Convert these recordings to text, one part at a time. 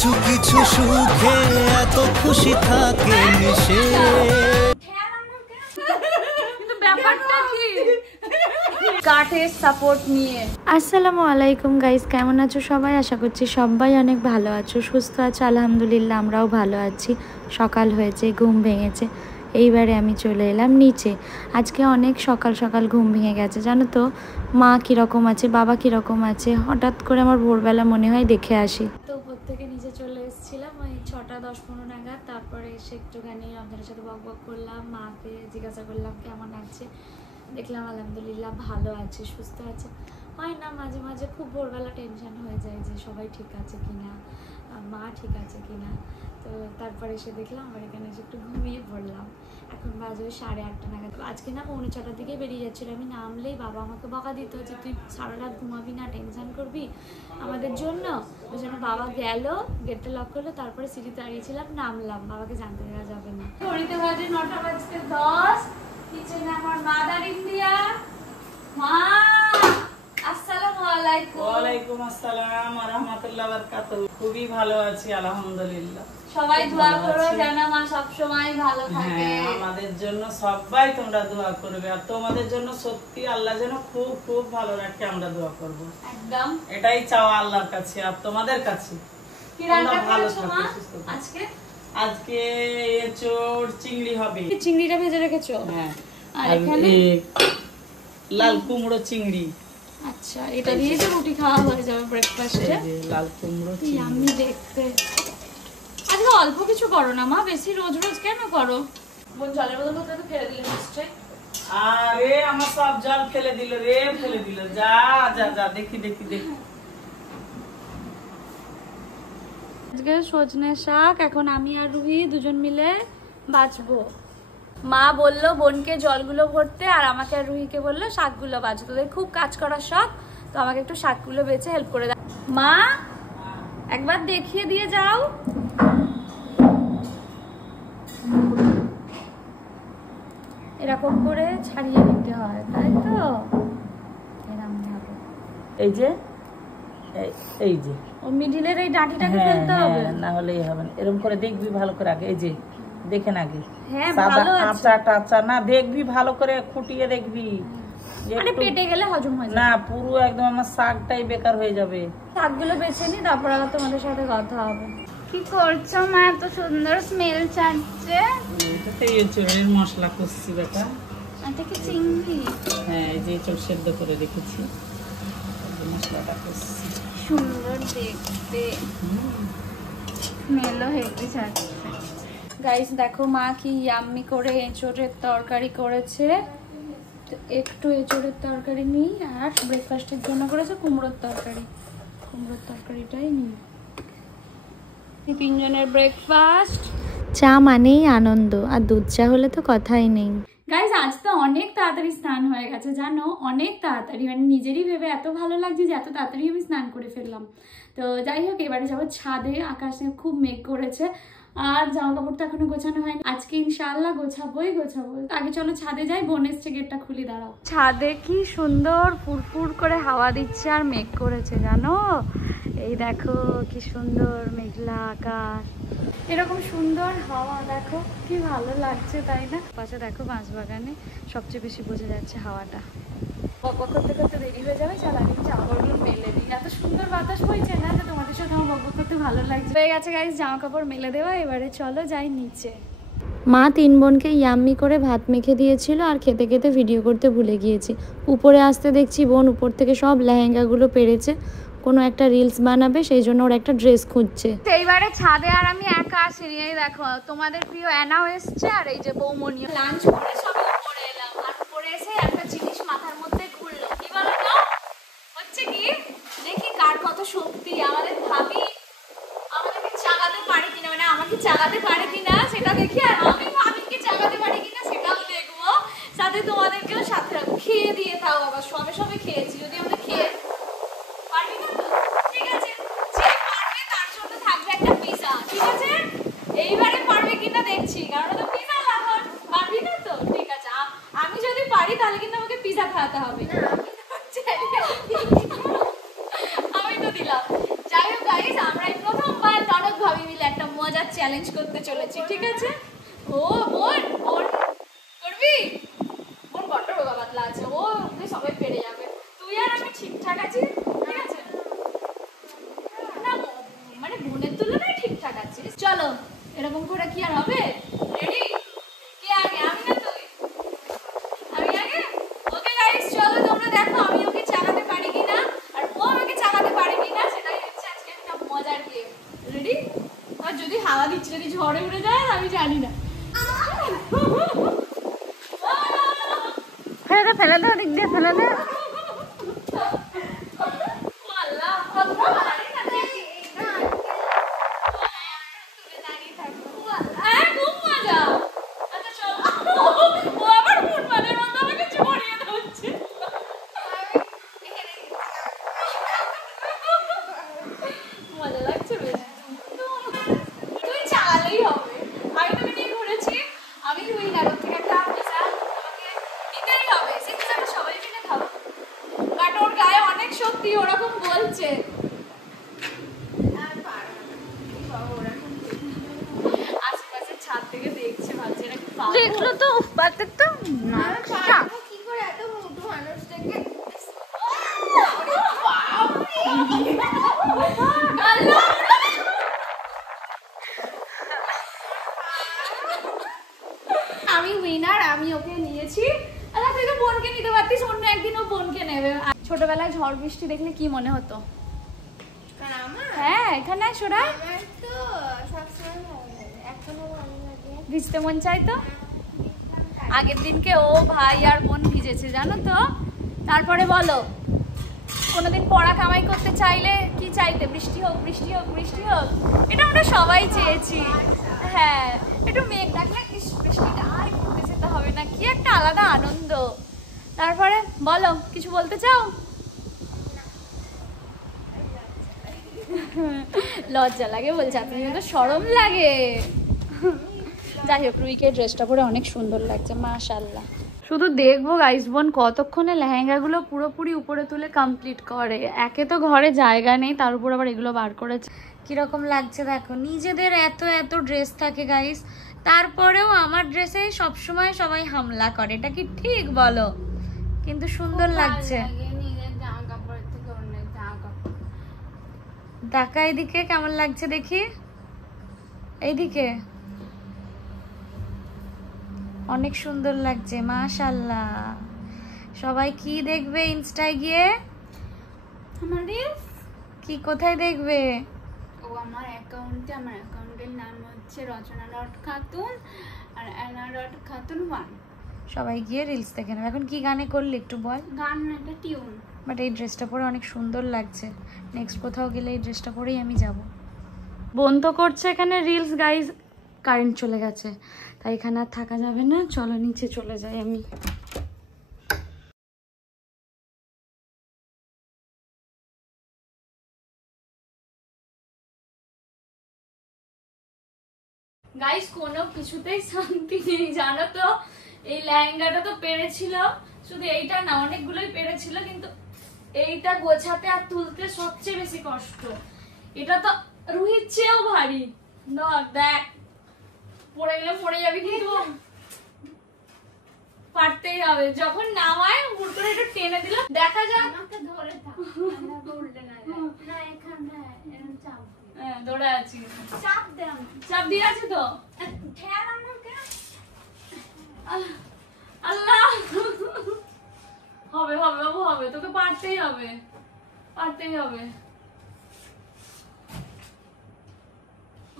কিছু কিছু সুখে এত খুশি থাকে মিশে। আসসালামু আলাইকুম গাইস, কেমন আছো সবাই? আশা করছি সবাই অনেক ভালো আছো, সুস্থ আছো। আলহামদুলিল্লাহ আমরাও ভালো আছি। সকাল হয়েছে, ঘুম ভেঙেছে, এইবারে আমি চলে এলাম নিচে। আজকে অনেক সকাল সকাল ঘুম ভেঙে গেছে, জানো তো। মা কীরকম আছে, বাবা কীরকম আছে, হঠাৎ করে আমার ভোরবেলা মনে হয় দেখে আসি। তো উপর থেকে নিচে চলে এসেছিলাম ওই 6টা 10-15 নাগাদ। তারপরে এসে একটুখানি রমজানের সাথে বক বক করলাম, মাকে জিজ্ঞাসা করলাম কেমন আছে। দেখলাম আলহামদুলিল্লাহ ভালো আছে, সুস্থ আছে। হয় না মাঝে মাঝে খুব ভোরবেলা টেনশন হয়ে যায় যে সবাই ঠিক আছে কিনা, মা ঠিক আছে কিনা। তো তারপরে এসে দেখলাম আবার এখানে এসে একটু ঘুমিয়ে পড়লাম। এখন বাজে ওই 8:30 নাগাদ। আজকে না 6:45 দিকে বেরিয়ে যাচ্ছিলো। আমি নামলেই বাবা আমাকে বকা দিত যে তুই সারা রাত ঘুমাবি না, টেনশন করবি আমাদের জন্য। ওই জন্য বাবা গেল, গেটটা লক করলো, তারপরে সিঁড়ি দাঁড়িয়েছিলাম, নামলাম। বাবাকে জানতে দেওয়া যাবে না। ঘড়িতে বাজে 9:10। কিচেনে আমার মাদার ইন্ডিয়া মা। আসসালামু আলাইকুম। ওয়ালাইকুম আসসালাম ওয়া রাহমাতুল্লাহি ওয়া বারাকাতুহু। খুবই ভালো আছি আলহামদুলিল্লাহ। সবাই দোয়া করো যেন মা সব সময় ভালো থাকে। হ্যাঁ, আমাদের জন্য সবাই তোমরা দোয়া করবে, আর তোমাদের জন্য সত্যি আল্লাহ যেন খুব খুব ভালো রাখে, আমরা দোয়া করব। একদম এটাই চাওয়া আল্লাহর কাছে আর তোমাদের কাছে। কি রান্না করেছো মা আজকে? আজকে এঁচোড় চিংড়ি হবে। চিংড়িটা ভেজে রেখেছো? হ্যাঁ। আর এখানে লাল কুমড়ো চিংড়ি। আচ্ছা, এটা দিয়ে তো রুটি খাওয়া হয়ে যাবে ব্রেকফাস্টে। লাল কুমড়ো চিংড়ি আমি দেখতে। আজকে অল্প কিছু করো না মা, বেশি রোজ রোজ কেন করো? বোন জলের বোতল তো ফেলে দিলে নিশ্চয়ই। আরে আমার সব জল ফেলে দিল রে, ফেলে দিল। যা যা যা, দেখি দেখি দেখি। আজকে সজনে শাক এখন আমি আর রুহি দুজন মিলে বাছবো। মা বললো বোনকে জলগুলো ভরতে, আর আমাকে আর রুহিকে বললো শাকগুলো বাছতে। তোদের খুব কাজ করার শখ, তো আমাকে একটু শাকগুলো বেছে হেল্প করে দাও। মা একবার দেখিয়ে দিয়ে যাও। এরকম করে ছাড়িয়ে নিতে হয়, তাই তো? এরকম ভাবে এই যে এই যে ও মিডিলের এই ডাঁটিটাকে ফেলতে হবে, না হলেই হবে না। এরকম করে দেখবি ভালো করে আগে, এই যে দেখেন আগে। হ্যাঁ ভালো আছে। আচ্ছা টাচা না, দেখবি ভালো করে, খুঁটিয়ে দেখবি। মানে পেটে গেলে হজম হয়ে যাবে না, পুরো একদম আমার শাকটাই বেকার হয়ে যাবে। শাকগুলো বেছে নি, তারপর আবার তোমাদের সাথে কথা হবে। কি করছো মা? এত সুন্দর স্মেল ছাড়ছে। এটাতে এঁচোড়ের মশলা কষছি বেটা। এটা কি চিংড়ি? হ্যাঁ, এই যে এঁচোড় সেদ্ধ করে রেখেছি, মশলাটা কষছি। সুন্দর দেখতে, স্মেলও হেভি ছাড়ছে। গাইস দেখো মা কি ইয়াম্মি করে এঁচোড়ের তরকারি করেছে। তো একটু এঁচোড়ের তরকারি নিই, আর ব্রেকফাস্টের জন্য করেছে কুমড়োর তরকারি। কুমড়োর তরকারিটাই নিই। তিনজনের ব্রেকফাস্ট। চা মানেই আনন্দ, আর দুধ চা হলে তো কথাই নেই। গাইস আজ তো অনেক তাড়াতাড়ি স্নান হয়ে গেছে, জানো, অনেক তাড়াতাড়ি। মানে নিজেরই ভেবে এত ভালো লাগছে যে এত তাড়াতাড়ি আমি স্নান করে ফেললাম। তো যাই হোক, এবারে যাবো ছাদে। আকাশে খুব মেঘ করেছে, আর জামা কাপড় তো এখনো গোছানো হয়নি। আজকে ইনশাআল্লাহ গোছাবোই। আগে চলো ছাদে যাই, বোন এসছে, গেটটা খুলে দাঁড়াও। ছাদে কি সুন্দর ফুরফুর করে হাওয়া দিচ্ছে, আর মেঘ করেছে, জানো। এই দেখো কি সুন্দর মেঘলা আকাশ, এরকম সুন্দর হাওয়া, দেখো কি ভালো লাগছে, তাই না? পাশে দেখো বাঁশবাগানে সবচেয়ে বেশি বোঝা যাচ্ছে হাওয়াটা। বকবক করতে করতে দেরি হয়ে যাবে, চল আমি জামা কাপড়গুলো মেলে দিই। এত সুন্দর বাতাস বইছে না, যে তোমাদের সাথে আমার বকবক করতে ভালো লাগছে। হয়ে গেছে গাইস জামা কাপড় মেলে দেওয়া, এবারে চলো যাই নিচে। মা তিন বোনকে ইয়াম্মি করে ভাত মেখে দিয়েছিল, আর খেতে খেতে ভিডিও করতে ভুলে গিয়েছি। উপরে আসতে দেখছি বোন উপর থেকে সব লেহেঙ্গাগুলো পেরেছে, কোনো একটা রিলস বানাবে, সেই জন্য ওর একটা ড্রেস খুঁজছে। এইবারে ছাদে আর আমি একা আসিনি। এই দেখো তোমাদের প্রিয় অ্যানাও এসছে, আর এই যে বৌমনি। লাঞ্চ করে সবাই উপরে এলাম, আর উপরে এসে একটা জিনিস মাথার মধ্যে ঘুরলো। কি বলো তো হচ্ছে কি, দেখি কার কত শক্তি। আমাদের ভাবি আমাদেরকে চাগাতে পারে কিনা, মানে আমাকে চাগাতে পারে কিনা সেটা দেখি, আর আমি ভাবিকে চাগাতে পারি কিনা সেটাও দেখবো। সাথে তোমাদেরকেও সাথে রাখবো। খেয়ে দিয়ে তাও আবার সবে সবে খেয়েছি, যদি আমরা খেয়ে পারবি না তো ঠিক আছে, যে পারবে তার জন্য থাকবে একটা পিজা, ঠিক আছে? এইবারে পারবে কিনা দেখছি, কারণ তো পিজা লাভার। পারবি না তো ঠিক আছে, আমি যদি পারি তাহলে কিন্তু আমাকে পিজা খাওয়াতে হবে। আমি তো দিলাম। যাই হোক গাইস, আমরা এই প্রথমবার ননদ চ্যালেঞ্জ করতে চলেছি, ঠিক আছে? ও বোন বোন করবি? বোন বড্ড রোগা পাতলা আছে, ও সবাই পেরে যাবে। তুই আর আমি ঠিকঠাক আছি, ঠিক আছে? না মানে বোনের তুলনায় ঠিকঠাক আছে। চলো এরকম করে কি আর হবে? রেডি? কে আগে, আমি না তুই? আমি আগে? ওকে গাইস, চলো তোমরা দেখো আমি ওকে চালাতে পারি কিনা আর ও আমাকে চালাতে পারে কিনা, সেটাই হচ্ছে আজকে একটা মজার গেম। রেডি? আর যদি হাওয়া দিচ্ছে, যদি ঝড়ে উড়ে যায় আমি জানি না। ফেলে দাও, দিক দিয়ে ফেলে দাও। মজা লাগছে বেশ। তুই চালালেই হবে, আমি তোকে নিয়ে ঘুরেছি, আমি উইনার। ওর থেকে একটা পিজা আমাকে নিতেই হবে, সেই পিজাটা সবাই মিলে খাবো। বাট ওর গায়ে অনেক শক্তি, ওরকম বলছে। আশেপাশের ছাদ থেকে দেখছে, ভাবছে এটা কি পাবো? দেখলো তো পারতে তো না, কি করে এত মোটু মানুষটাকে। আমি উইনার, আমি ওকে নিয়েছি। আচ্ছা তুই তো বোনকে নিতে পারতিস, অন্য একদিন ও বোনকে নেবে। ছোটবেলায় ঝড় বৃষ্টি দেখলে কি মনে হতো? হ্যাঁ এখানে সোরা ভিজতে মন চাই তো। আগের দিনকে ও ভাই আর বোন ভিজেছে জানো তো। তারপরে বলো, কোনোদিন পড়া কামাই করতে চাইলে কি চাইতে? বৃষ্টি হোক বৃষ্টি হোক বৃষ্টি হোক, এটা আমরা সবাই চেয়েছি। হ্যাঁ একটু মেঘ ডাকলে বৃষ্টিটা আর ঘুরতে যেতে হবে না, কি একটা আলাদা আনন্দ। তারপরে বলো, কিছু বলতে চাও? লজ্জা লাগে বলছে, আপনি তো শরম লাগে। যাই হোক, রুইকে ড্রেসটা পরে অনেক সুন্দর লাগছে মাশাআল্লাহ। শুধু দেখবো গাইস বোন কতক্ষণে লেহেঙ্গাগুলো পুরোপুরি উপরে তুলে কমপ্লিট করে। একে তো ঘরে জায়গা নেই, তার উপর আবার এগুলো বার করেছে। কিরকম লাগছে দেখো, নিজেদের এত এত ড্রেস থাকে গাইস, তারপরেও আমার ড্রেসে সবসময় সবাই হামলা করে, এটা কি ঠিক বলো? কিন্তু সুন্দর লাগছে। দেখা এইদিকে কেমন লাগছে দেখি, এইদিকে অনেক সুন্দর লাগছে মাশাআল্লাহ। সবাই কি দেখবে ইনস্টায় গিয়ে? আমার রিলস কি কোথায় দেখবে? ও আমার অ্যাকাউন্টে, আমার অ্যাকাউন্টের নাম হচ্ছে রচনা.খাতুন আর Anna.খাতুন 1। সবাই গিয়ে রিলস দেখে নেবে। এখন কি গানে করলে একটু বল। গান না, একটা টিউন। বাট এই ড্রেসটা পরে অনেক সুন্দর লাগছে, নেক্সট কোথাও গেলে এই ড্রেসটা পরেই আমি যাব। বোন তো করছে এখানে রিলস গাইজ, কারেন্ট চলে গেছে তাই এখানে আর থাকা যাবে না, চলো নিচে চলে যাই আমি। গাইস কোনো কিছুতেই শান্তি নেই জানো তো। এই লেহেঙ্গাটা তো পেরেছিল, শুধু এইটা না অনেকগুলোই পেরেছিল, কিন্তু এইটা গোছাতে আর তুলতে সবচেয়ে বেশি কষ্ট। এটা তো রুহির চেয়েও ভারী। দেখ পড়ে গেলে পড়ে যাবি, কিন্তু পারতেই হবে। যখন নামায় হুট করে একটু টেনে দিল, দেখা যাক। আমাকে ধরে থাক, উল্টে না যায় না, এখানে এরকম চাপ। হ্যাঁ ধরে আছি, চাপ দে। চাপ দিয়ে আছে তো, ঠেল আমাকে। আল্লাহ হবে হবে বাবু হবে, তোকে পারতেই হবে, পারতেই হবে।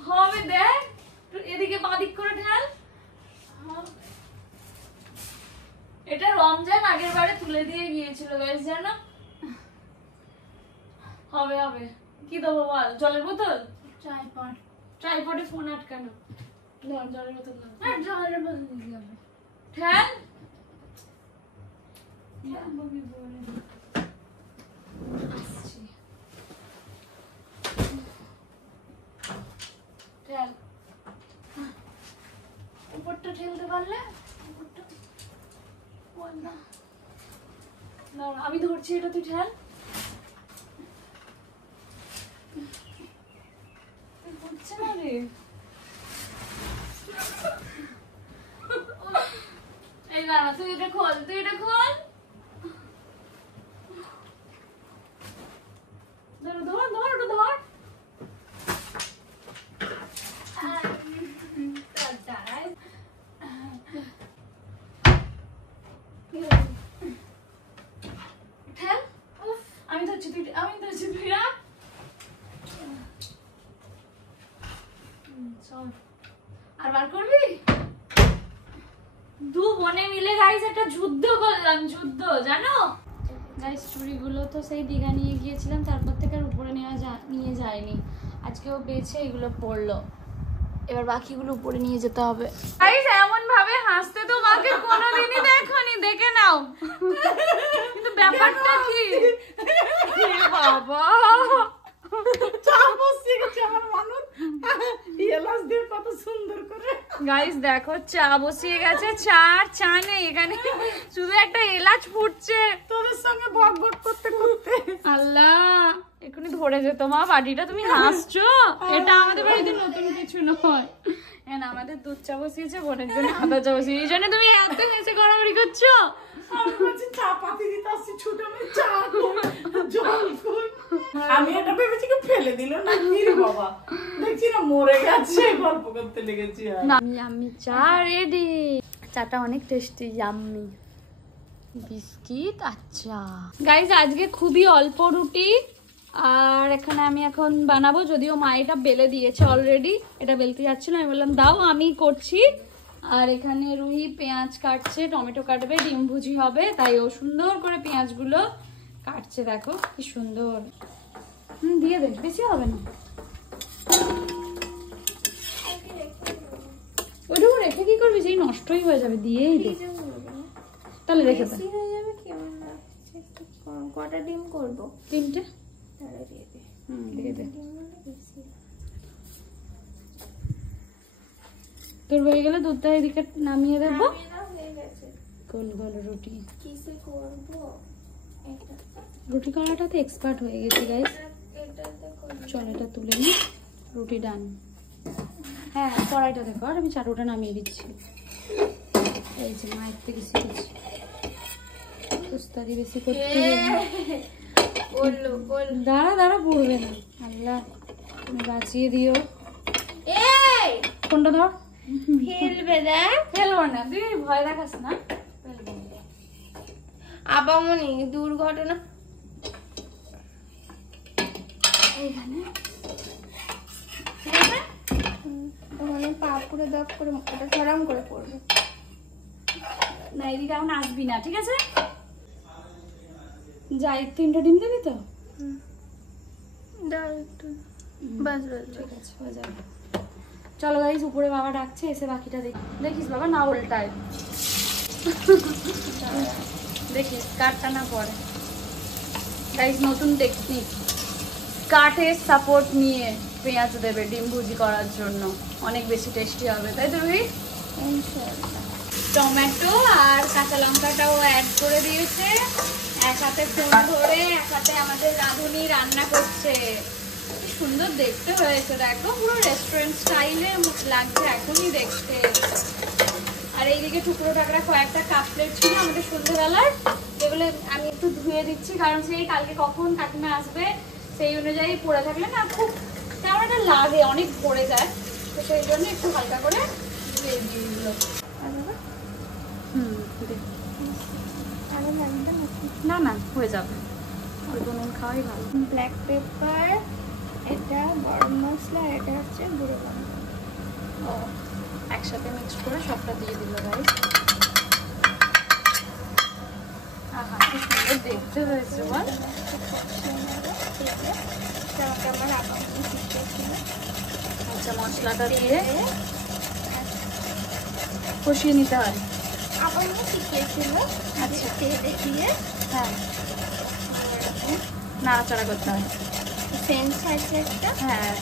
হবে দেখ, এদিকে বাদিক করে ঠেল। এটা রমজান আগের বারে তুলে দিয়ে গিয়েছিল গাইস জানো। হবে হবে। কি দেবো বল? জলের বোতল? ট্রাইপড। ট্রাইপডে ফোন আটকানো। ধর জলের বোতল না, আর জলের বোতল দিতে হবে। ঠেল। আসছি। ঠেল। উপরটা ঠেলতে পারলে, উপরটা বল না। আমি ধরছি, এটা তুই ঠেল। হচ্ছে না রে, এই বাবা তুই এটা খোল, তুই এটা খোল। ধর ধর ধর ওটা ধর। আমি ধরছি তুই, আমি ধরছি তুই রাখ। আর বার করবি? দু বোনে মিলে গাইস একটা যুদ্ধ করলাম, যুদ্ধ জানো গাইস। চুড়িগুলো তো সেই দীঘা নিয়ে গিয়েছিলাম, তারপর থেকে আর উপরে নিয়ে যায়নি। আজকেও বেছে এগুলো পড়লো, এবার বাকিগুলো উপরে নিয়ে যেতে হবে। গাইস এমন ভাবে হাসতে তো মাকে কোনোদিনই দেখোনি, দেখে নাও। কিন্তু ব্যাপারটা কি বাবা, গাইস দেখো চা বসিয়ে গেছে, চা আর চা নেই এখানে, শুধু একটা এলাচ ফুটছে তোদের সঙ্গে বক বক করতে করতে। আল্লাহ এখনই ধরে যেত মা বাড়িটা, তুমি হাসছো। এটা আমাদের বাড়িতে নতুন কিছু নয়, আমাদের দুধ চা বসিয়েছে, বোনের জন্য আদা চা বসিয়েছে, এই জন্য তুমি এত হেসে গড়াগড়ি করছো। আমি এটা ভেবেছি কি ফেলে দিল না কি রে বাবা, দেখছি না মরে গেছে, গল্প করতে লেগেছি। আমি চা রেডি, চাটা অনেক টেস্টি, ইয়াম্মি বিস্কিট। আচ্ছা গাইজ আজকে খুবই অল্প রুটি, আর এখানে আমি এখন বানাবো, যদিও মা এটা বেলে দিয়েছে অলরেডি, এটা বেলতে যাচ্ছিল, আমি বললাম দাও আমি করছি। আর এখানে রুহি পেঁয়াজ কাটছে, টমেটো কাটবে, ডিম ভুজি হবে, তাই ও সুন্দর করে পেঁয়াজগুলো কাটছে, দেখো কি সুন্দর। দিয়ে দে, বেশি হবে না, ওইটুকু রেখে কি করবি, সেই নষ্টই হয়ে যাবে, দিয়েই দে। তাহলে রেখে দে। কটা ডিম করবো? 3টে। দিয়ে দে। তোর হয়ে গেলে দুধটা এদিকে নামিয়ে দেবো। গোল গোল রুটি কিসে করবো? রুটি করাটাতে এক্সপার্ট হয়ে গেছি গাইস। চল এটা তুলে নি, রুটি ডান। হ্যাঁ কড়াইটা দেখো, আর আমি চাটুটা নামিয়ে দিচ্ছি। এই যে মায়ের থেকে শিখেছি, উস্তাদি বেশি করতে দাঁড়া দাঁড়া পড়বে না, আল্লাহ তুমি বাঁচিয়ে দিও। কোনটা ধর, ফেলবে দেখ। ফেলবো না, তুই ভয় দেখাস না। আবামনি দুর্ঘটনা এইখানে ওখানে পা পুরো দাগ করে ওটা ছড়াম করে পড়বে না, এদিকে এখন আসবি না, ঠিক আছে? যাই 3টা ডিম দিবি তো? দাও একটু, বাস বাস ঠিক আছে হয়ে যাবে। চলো গাইস, উপরে বাবা ডাকছে, এসে বাকিটা দেখিস বাবা, না উল্টায়, দেখিস কাঠটা না পড়ে। গাইস নতুন টেকনিক, কাঠের সাপোর্ট নিয়ে পেঁয়াজ দেবে ডিম ভুজি করার জন্য, অনেক বেশি টেস্টি হবে, তাই তো রুহি? টমেটো আর কাঁচা লঙ্কাটাও অ্যাড করে দিয়েছে, এক হাতে ফোন ধরে এক হাতে আমাদের রাঁধুনি রান্না করছে। কি সুন্দর দেখতে হয়েছে দেখো, পুরো রেস্টুরেন্ট স্টাইলে লাগছে এখনই দেখতে। আর এইদিকে টুকরো টাকরা কয়েকটা কাপ প্লেট ছিল আমাদের সন্ধ্যেবেলার, যেগুলো আমি একটু ধুয়ে দিচ্ছি, কারণ সেই কালকে কখন কাকিমা আসবে সেই অনুযায়ী পড়ে থাকলে না খুব কেমন একটা লাগে, অনেক পড়ে যায়, তো সেই জন্য একটু হালকা করে ধুয়ে দিয়ে দিল। না না হয়ে যাবে, অল্প নুন খাওয়াই ভালো। ব্ল্যাক পেপার, এটা গরম মশলা, এটা হচ্ছে গুঁড়ো লঙ্কা। ও একসাথে মিক্স করে সবটা দিয়ে দিল গাইস। আহা কি সুন্দর দেখতে হয়েছে বল। আমার আবামনি শিখেছিল। আচ্ছা মশলাটা দিয়ে কষিয়ে নিতে হয়। আবামনি শিখিয়েছিল। আচ্ছা তেলে দিয়ে হ্যাঁ নাড়াচাড়া করতে হয়। ফ্রেঞ্চ আছে একটা। হ্যাঁ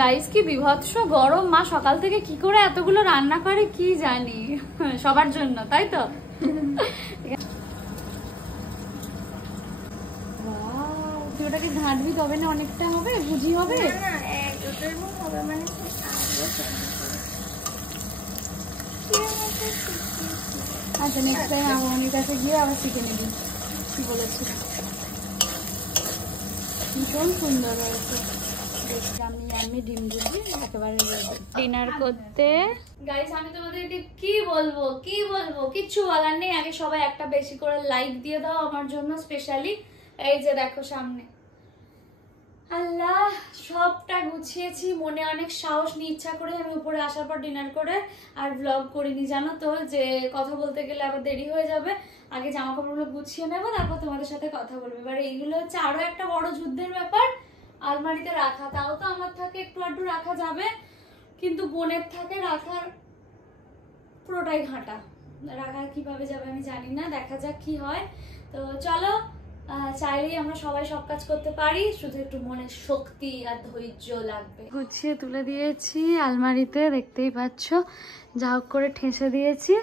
গাইস কি বিভৎস গরম, মা সকাল থেকে কি করে এতগুলো রান্না করে কি জানি, সবার জন্য তাই তো। তুই ওটাকে ঘাঁটবি তবে না অনেকটা হবে, ভুজি হবে। না না, এক ওটার হবে মানে আচ্ছা নেক্সট টাইম আমার কাছে গিয়ে আবার শিখে নেবি কি বলেছি। ভীষণ সুন্দর হয়েছে, আমি ডিম ভুজি একেবারে ডিনার করতে। গাইস আমি তোমাদেরকে কি বলবো কিচ্ছু বলার নেই। আগে সবাই একটা বেশি করে লাইক দিয়ে দাও আমার জন্য স্পেশালি। এই যে দেখো সামনে, আল্লাহ সবটা গুছিয়েছি, মনে অনেক সাহস নিয়ে ইচ্ছা করে আমি উপরে আসার পর ডিনার করে আর ব্লগ করিনি, জানো তো, যে কথা বলতে গেলে আবার দেরি হয়ে যাবে। আগে জামা কাপড়গুলো গুছিয়ে নেবো, তারপর তোমাদের সাথে কথা বলবো। এবার এইগুলো হচ্ছে আরো একটা বড় যুদ্ধের ব্যাপার, আলমারিতে রাখা। তাও তো আমার থাকে একটু আধটু রাখা যাবে, কিন্তু বোনের থাকে রাখার পুরোটাই ঘাঁটা। রাখা কিভাবে যাবে আমি জানি না, দেখা যাক কি হয়। তো চলো, চাইলেই আমরা সবাই সব কাজ করতে পারি, শুধু একটু মনে শক্তি আর ধৈর্য লাগবে। গুছিয়ে তুলে দিয়েছি আলমারিতে, দেখতেই পাচ্ছ, যা হোক করে ঠেসে দিয়েছি।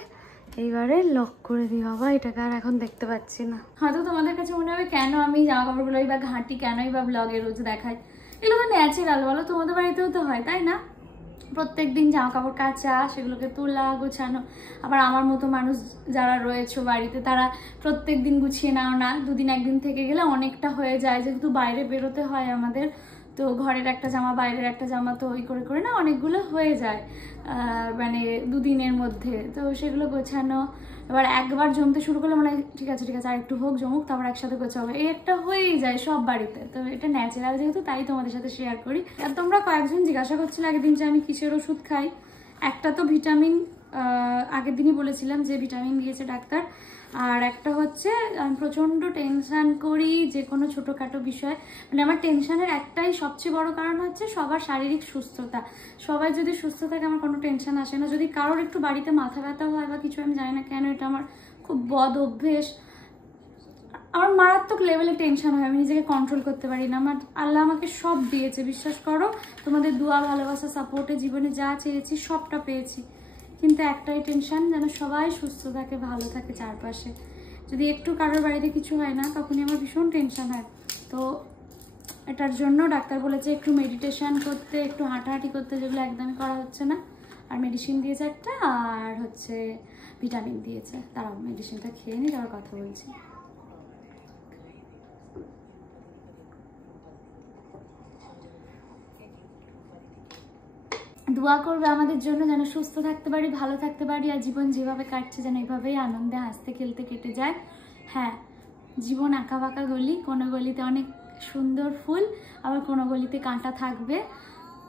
এইবারে লক করে দিই। বাবা এটাকে আর এখন দেখতে পাচ্ছি না। হয়তো তোমাদের কাছে মনে হবে কেন আমি জামা কাপড়গুলোই বা ঘাঁটি, কেনই বা ব্লগে রোজ দেখাই। এগুলো তো ন্যাচারাল, বলো, তোমাদের বাড়িতেও তো হয়, তাই না? প্রত্যেক দিন জামা কাপড় কাচা, সেগুলোকে তোলা গোছানো। আবার আমার মতো মানুষ যারা রয়েছে বাড়িতে, তারা প্রত্যেক দিন গুছিয়ে নাও না, দুদিন একদিন থেকে গেলে অনেকটা হয়ে যায়, যেহেতু বাইরে বেরোতে হয় আমাদের। তো ঘরের একটা জামা বাইরের একটা জামা, তো ওই করে করে না অনেকগুলো হয়ে যায় মানে দুদিনের মধ্যে। তো সেগুলো গোছানো, এবার একবার জমতে শুরু করলে মানে ঠিক আছে আর একটু হোক জমুক, তারপর একসাথে গোছাবো, এই একটা হয়েই যায় সব বাড়িতে। তো এটা ন্যাচারাল যেহেতু, তাই তোমাদের সাথে শেয়ার করি। আর তোমরা কয়েকজন জিজ্ঞাসা করছিলে আগের দিন যে আমি কিসের ওষুধ খাই। একটা তো ভিটামিন, আগের দিনই বলেছিলাম যে ভিটামিন দিয়েছে ডাক্তার। আর একটা হচ্ছে আমি প্রচণ্ড টেনশান করি যে কোনো ছোটোখাটো বিষয়, মানে আমার টেনশানের একটাই সবচেয়ে বড় কারণ হচ্ছে সবার শারীরিক সুস্থতা। সবাই যদি সুস্থ থাকে আমার কোনো টেনশান আসে না। যদি কারোর একটু বাড়িতে মাথা ব্যথা হয় বা কিছু, আমি জানি না কেন, এটা আমার খুব বদ অভ্যেস, আমার মারাত্মক লেভেলে টেনশন হয়, আমি নিজেকে কন্ট্রোল করতে পারি না। আমার আল্লাহ আমাকে সব দিয়েছে, বিশ্বাস করো, তোমাদের দোয়া ভালোবাসা সাপোর্টে জীবনে যা চেয়েছি সবটা পেয়েছি, কিন্তু একটাই টেনশন, যেন সবাই সুস্থ থাকে, ভালো থাকে চারপাশে। যদি একটু কারোর বাড়িতে কিছু হয় না, তখনই আমার ভীষণ টেনশন হয়। তো এটার জন্য ডাক্তার বলেছে একটু মেডিটেশন করতে, একটু হাঁটাহাঁটি করতে, যেগুলো একদমই করা হচ্ছে না। আর মেডিসিন দিয়েছে একটা, আর হচ্ছে ভিটামিন দিয়েছে। তারাও মেডিসিনটা খেয়ে নিই, তারপর কথা বলছি। দোয়া করবে আমাদের জন্য, যেন সুস্থ থাকতে পারি, ভালো থাকতে পারি, আর জীবন যেভাবে কাটছে যেন এইভাবেই আনন্দে হাসতে খেলতে কেটে যায়। হ্যাঁ, জীবন আঁকা বাঁকা গলি, কোনো গলিতে অনেক সুন্দর ফুল, আবার কোনো গলিতে কাঁটা থাকবে।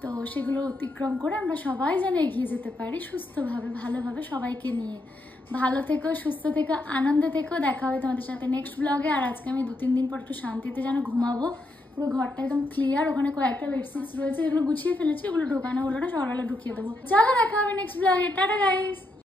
তো সেগুলো অতিক্রম করে আমরা সবাই যেন এগিয়ে যেতে পারি সুস্থভাবে, ভালোভাবে, সবাইকে নিয়ে। ভালো থেকো, সুস্থ থেকো, আনন্দে থেকো। দেখা হবে তোমাদের সাথে নেক্সট ব্লগে। আর আজকে আমি 2-3 দিন পর একটু শান্তিতে যেন ঘুমাবো, পুরো ঘরটা একদম ক্লিয়ার। ওখানে কয়েকটা বেডশিটস রয়েছে, এগুলো গুছিয়ে ফেলেছি, এগুলো ঢোকানো হলো না, সকালবেলা ঢুকিয়ে দেবো। চলো দেখা হবে নেক্সট ব্লগে। Tata guys.